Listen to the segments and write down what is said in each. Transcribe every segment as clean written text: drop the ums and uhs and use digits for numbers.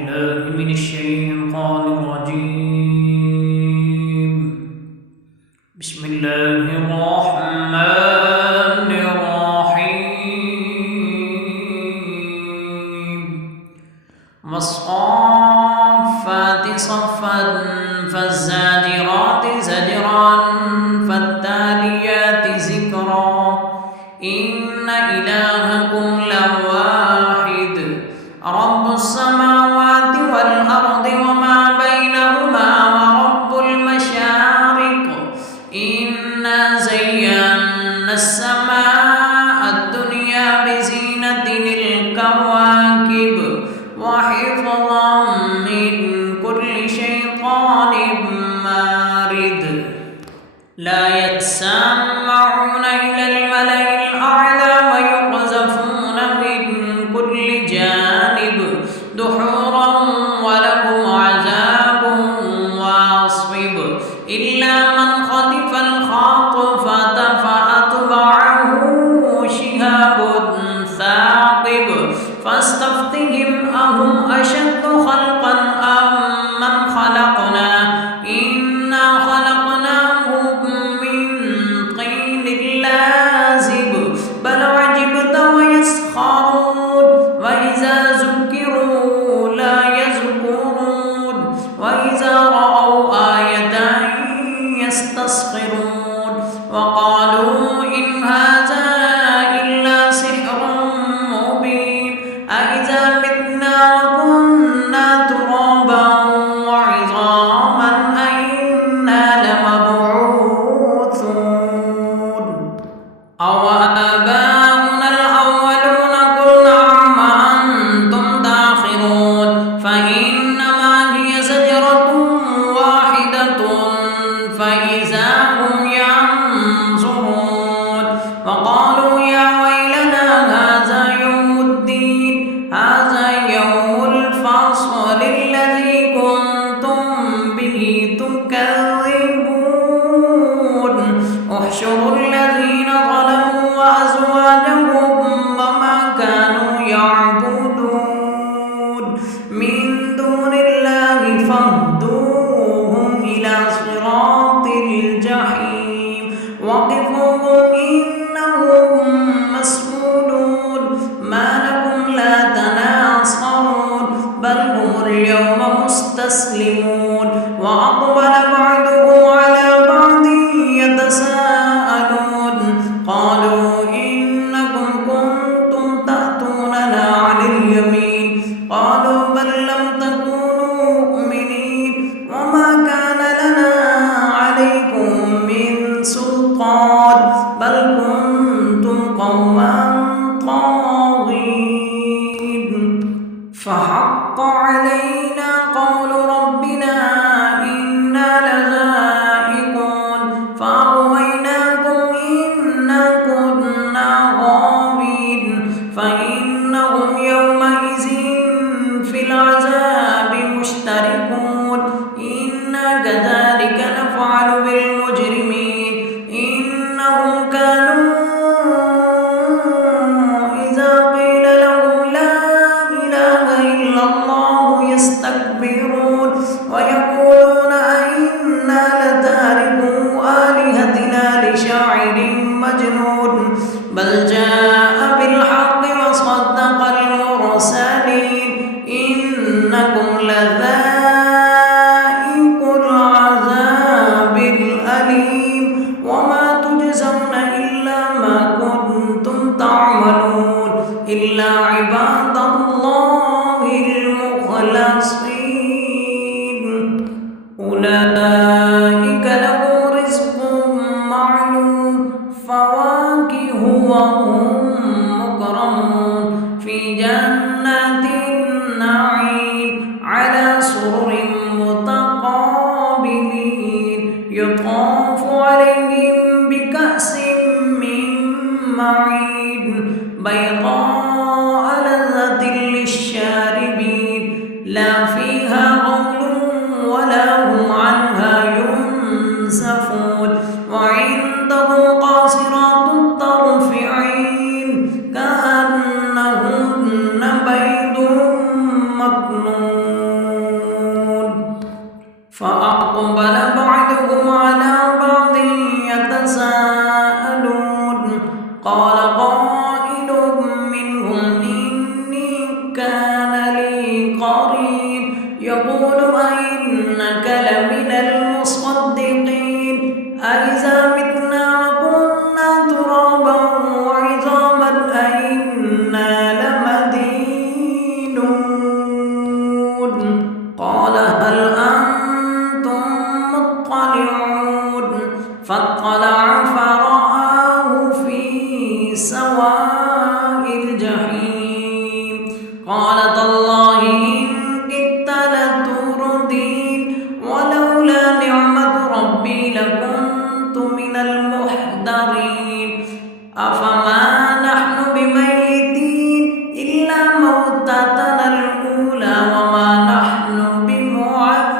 بالله من الشيطان الرجيم. بسم الله الرحمن الرحيم. والصافات صفا فالزاجرات زجرا فالتاليات ذكرا إن إلهكم لواحد رب السماوات والأرض وما بينهما ورب المشارق إنا زينا السماء الدنيا بزينة الكواكب وحفظا من كل شيطان مارد لا يتسمعون إلى الملأ الأعلى ويقذفون من كل جانب دحورا ولهم عذاب واصب إلا من خطف الخاطفة فأتبعه شهاب ثاقب فاستفتهم أهم أشد خلقا أم من خلقنا إنا خلقناهم من طين لازب بل عجبت ويسخرون وإذا ذكروا لا يذكرون وإذا رأوا آية يستصغرون وقالوا إن هذا إلا سحر مبين أإذا متنا وكنا ترابا وعظاما أئنا لمبعوثون أوآباؤنا الأولون قل نعم وأنتم داخرون فإنما هي زجرة واحدة فإذا هم ينظرون وقالوا يا ويلنا هذا يوم الدين هذا يوم الفصل الذي كنتم به تكذبون احشروا الذين ظلموا وأزواجهم وما كانوا يعبدون من دون الله فاهدوهم إلى صراط الجحيم وقفوهم إنهم مسؤولون ما لكم لا تناصرون بل هم اليوم مستسلمون وأقبل بعضهم على بعض يتساءلون قالوا إنكم كنتم تأتوننا عن اليمين قالوا بل لم تكونوا مؤمنين وما كان لنا عليكم من سلطان بل كنتم قوما طاغين فحق علينا قول ربنا إنا لذائقون فأغويناكم إنا كنا غاوين فإنهم يومئذ في العذاب مشتركون إنا كذلك نفعل بالمجرمين إنهم كانوا إذا قيل لهم لا إله إلا الله يستكبرون ويقولون أئنا لتاركو آلهتنا لشاعر مجنون بل جاء بالحق وصدق المرسلين إنكم لذائق العذاب الأليم وما تجزون إلا ما كنتم تعملون إلا عباد الله المخلصين أولئك لهم رزق معلوم فواكه وهم مكرمون في جنات النعيم على سرر متقابلين يطاف عليهم بكأس من معين بيضاء لذة للشاربين لا فيها غول ولا هم عنها ينزفون وعنده قاصرات الطرف عين كأنهن بيض مكنون. قال قائل منهم إني كان لي قرين يقول أئنك لمن المصدقين أإذا متنا وكنا ترابا وعظاما أئنا لمدينون قال هل أنتم مطلعون فاطلع فرآه في سواء الجحيم قال تالله إن كدت لتردين ولولا نعمة ربي لكنت من المحضرين أفما نحن بميتين إلا موتتنا الأولى وما نحن بمعذبين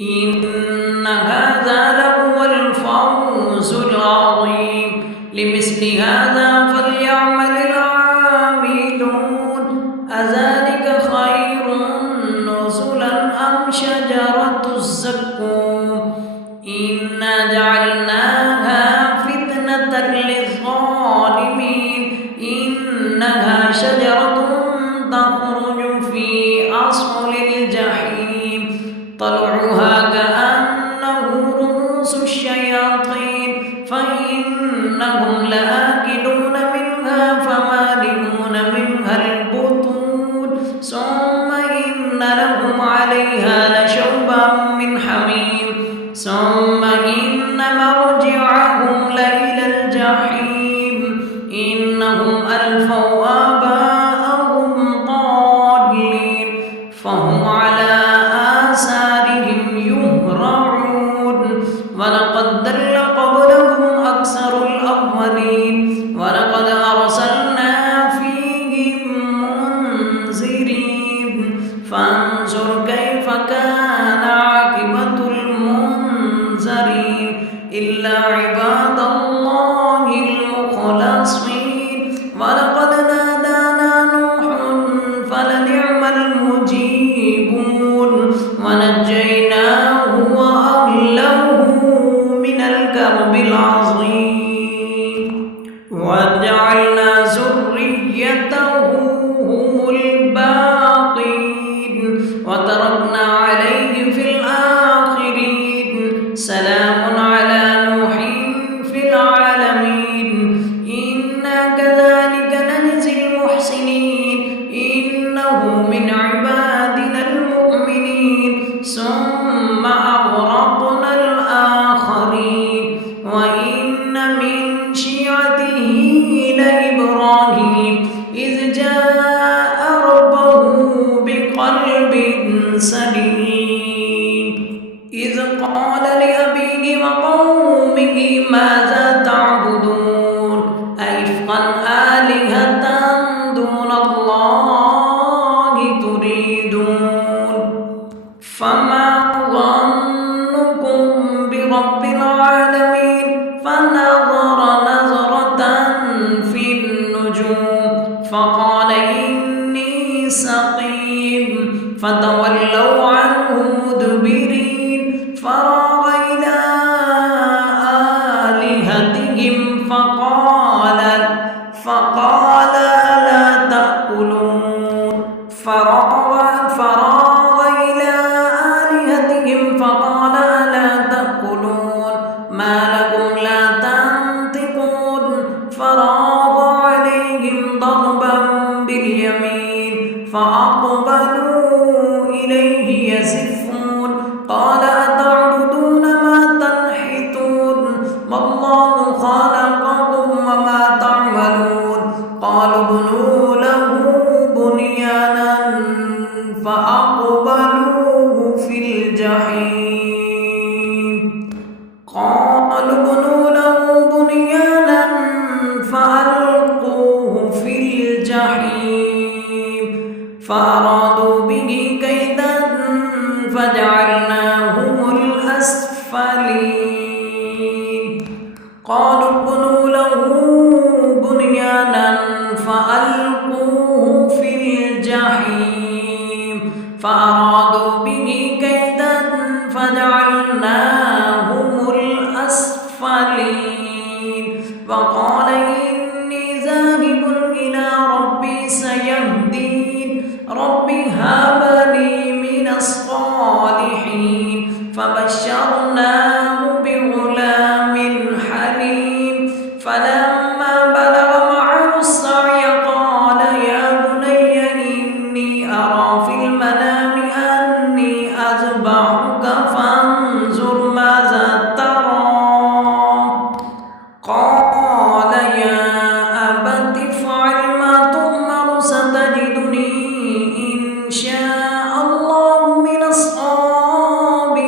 إن هذا لهو الفوز العظيم لمثل هذا فليعمل العاملون أذلك خير نزلا أم شجرة الزقوم إنا جعلناها فتنة للظالمين إنها شجرة تخرج في أصل الجحيم طلعها كأنه رؤوس الشياطين فإنهم لآكلون منها فمالئون منها البطون ثم إن لهم عليها لشوبا من حميم ثم إن مرجعهم لإلى الجحيم إنهم ألفوا آباءهم ضالين فهم على آثارهم يهرعون ولقد ضل قبلهم أكثر الأولين ولقد أرسلنا فيهم منذرين فانظر كيف كان عاقبة المنذرين إلا عباد الله المخلصين ولقد نادانا نوح فلنعم المجيبون ونجيناه وأهله من الكرب العظيم وجعلنا ذريته هم الباقين وتركنا عليه في الآخرين سلام على نوح في العالمين إنا كذلك نجزي المحسنين إنه من عبادنا المؤمنين ثم أغرقنا الآخرين وإن من شيعته لإبراهيم إذ جاء ربه بقلب سليم إذ قال لأبيه وقومه ماذا تعبدون أئفكا آلهة دون الله تريدون فما ظنكم برب العالمين فنظر نظرة في النجوم فقال إني سقيم فتولوا عنه مدبرين فراغ إلى آلهتهم فقال لا تأكلون فراغ إلى آلهتهم فقال لا تأكلون ما لكم لا تنطقون فراغ عليهم ضربا باليمين فأقبلوا إليه يزفون قال أتعبدون ما تنحتون والله خلقكم وما تعملون قالوا ابنوا له بنيانا فأقبلوه في الجحيم قالوا ابنوا له بنيانا فألقوه في الجحيم فأرادوا به كيدا فجعلناهم الأسفلين قالوا ابنوا له بنيانا فألقوه في الجحيم فأرادوا به كيدا فجعلناهم الأسفلين وقال إني ذاهب إلى ربي سيهدين رب هب لي من الصالحين فبشرناه بغلام حليم فلما بلغ معه السعي قال يا بني إني أرى في المنام أني أذبحك فانظر ماذا ترى قال يا أبت افعل ما تؤمر ستجدني إن شاء الله من الصابرين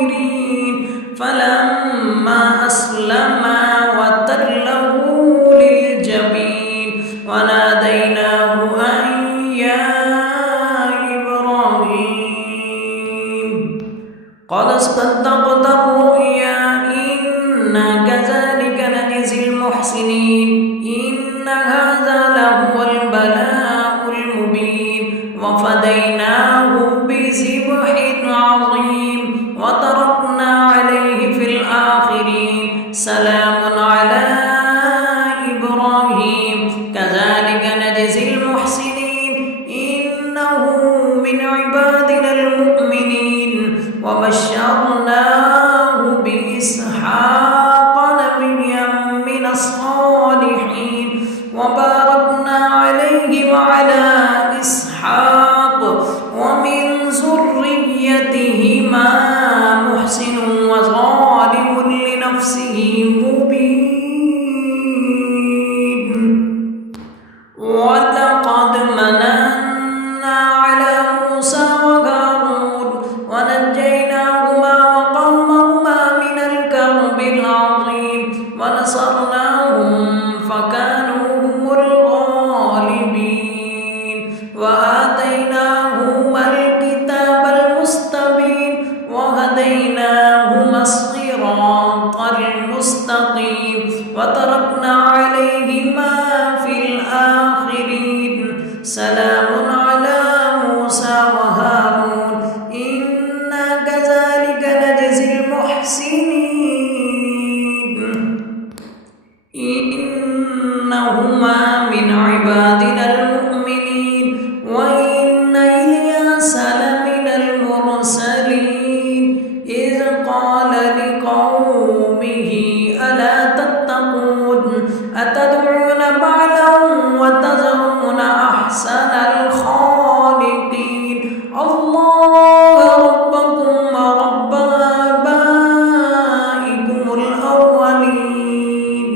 فلما أسلما وتله للجبين وناديناه أن يا إبراهيم قد صدقت الرؤيا إنا كذلك نجزي المحسنين إن هذا لهو البلاء المبين وفديناه بذبح عظيم وتركنا عليه في الآخرين سلام على إبراهيم كذلك نجزي المحسنين إنه من عبادنا المؤمنين وبشرناه بإسحاق نبيا من الصالحين وباركنا عليه وعلى إسحاق ومن ذريتهما محسن وظالم لنفسه مبين ولقد مننا على موسى وهارون ونجيناهما وقومهما من الكرب العظيم ونصرناهم فكانوا هم الغالبين وآتيناهما الكتاب المستبين وهديناهما الصراط المستقيم وتركنا عليهما في الآخرين سلام على موسى وهارون إنا كذلك نجزي المحسنين إنهما من عبادنا المؤمنين وإن إلياس لمن المرسلين إذ قال لقومه ألا تتقون أتدعون بعلا وتذرون أحسن الخالقين الله ربكم ورب آبائكم الأولين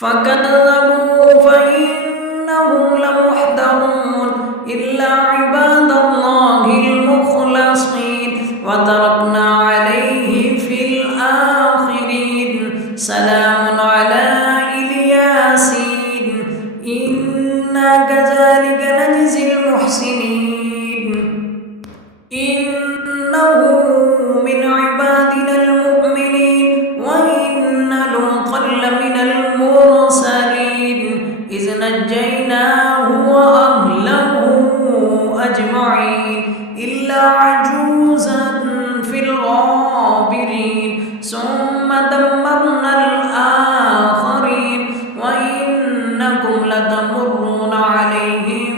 فكذبوا فإنهم لمحضرون إلا عباد الله المخلصين وتركنا عليه في الآخرين سلام على إلياسين إنا كذلك نجزي المحسنين إنه من عبادنا المؤمنين وإن لوطا لمن المرسلين إذ نجيناه وأهله أجمعين إلا عجوزا في الغابرين ثم دمرنا الآخرين وإنكم لتمرون عليهم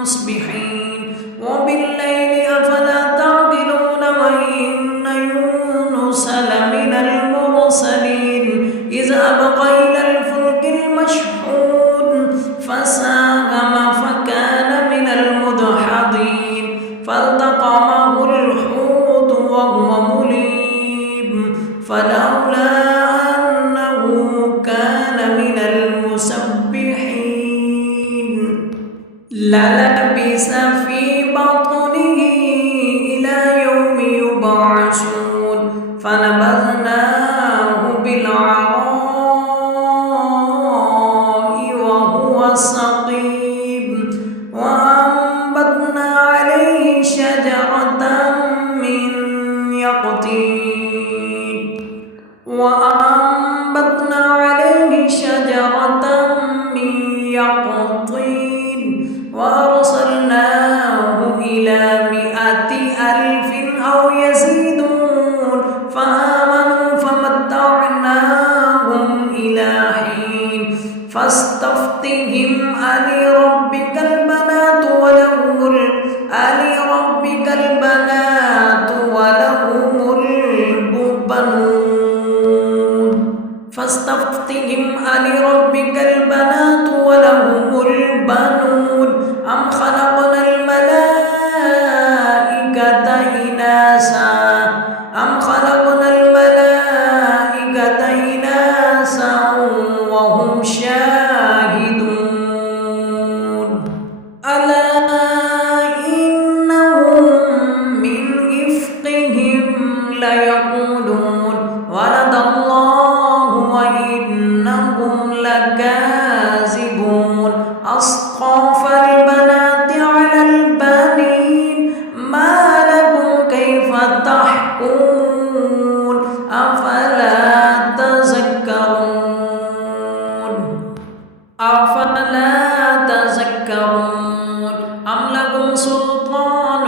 مصبحين وبالليل أفلا تعقلون وإن يونس لمن المرسلين إذ أبق إلى الفلك المشحون فساهم فكان من المدحضين فالتقمه الحوت وهو مليم فلولا أنه كان من المسبحين للبث في بطنه إلى يوم يبعثون فنبذناه بالعراء وهو سقيم وأنبتنا عليه شجرة من يقطين وأرسلناه فاستفتهم ألربك البنات ولهم البنون فاستفتهم ألربك البنات ولهم البنون أم خلقنا الملائكة إناسا وهم شاهدون ألا إنهم من إفكهم ليقولون ولد الله وإنهم لكاذبون أصطفى البنات على البنين ما لكم كيف تحكمون أفلا تذكرون أم لكم سلطان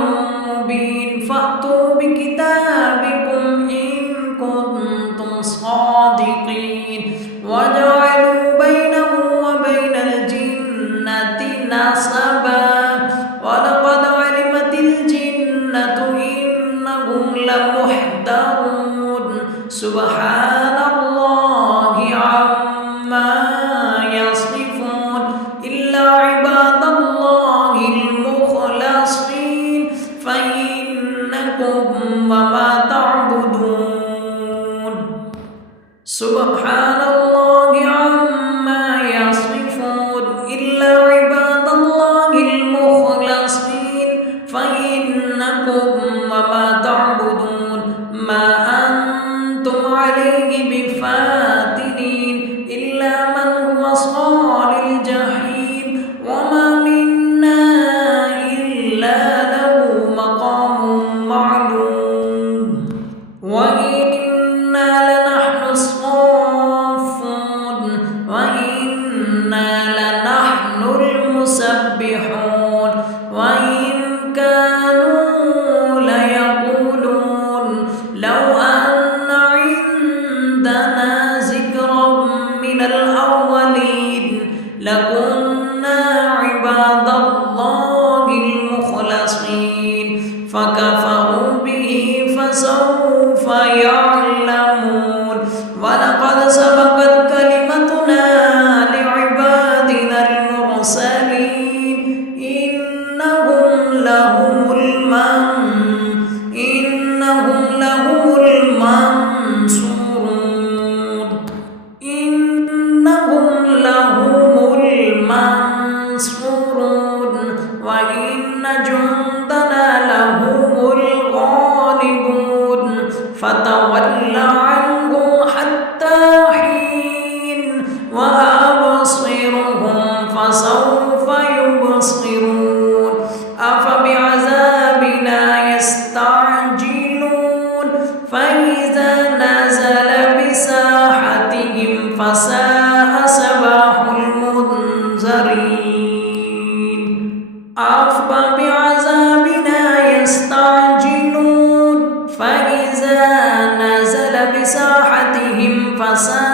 مبين فأتوا بكتابكم إن كنتم صادقين وجعلوا بينه وبين الجنة نسبا ولقد علمت الجنة إنهم لمحضرون سبحان الله عما يصفون إلا عباد الله المخلصين فإنكم وما تعبدون سبحان الله عما يصفون إلا عباد الله المخلصين فإنكم وما تعبدون ما أنتم عليه بفاتنين إلا من هو صال الجحيم وما منا إلا له مقام معلوم وإنا لنحن الصافون وإنا لنحن المسبحون وإن كانوا ليقولون لو أن عندنا ذكرا من الأولين لكنا عباد الله المخلصين فكفروا به فسوف يعلمون ولقد سبقت كلمتنا لعبادنا المرسلين إنهم لهم المنصورون وإن جندنا لهم الغالبون فتول عنهم حتى حين وأبصرهم فسوف يبصرون أفبعذابنا يستعجلون فإذا نزل بساحتهم فساء صباح المنذرين أفبعذابنا يستعجلون فإذا نزل بساحتهم فساء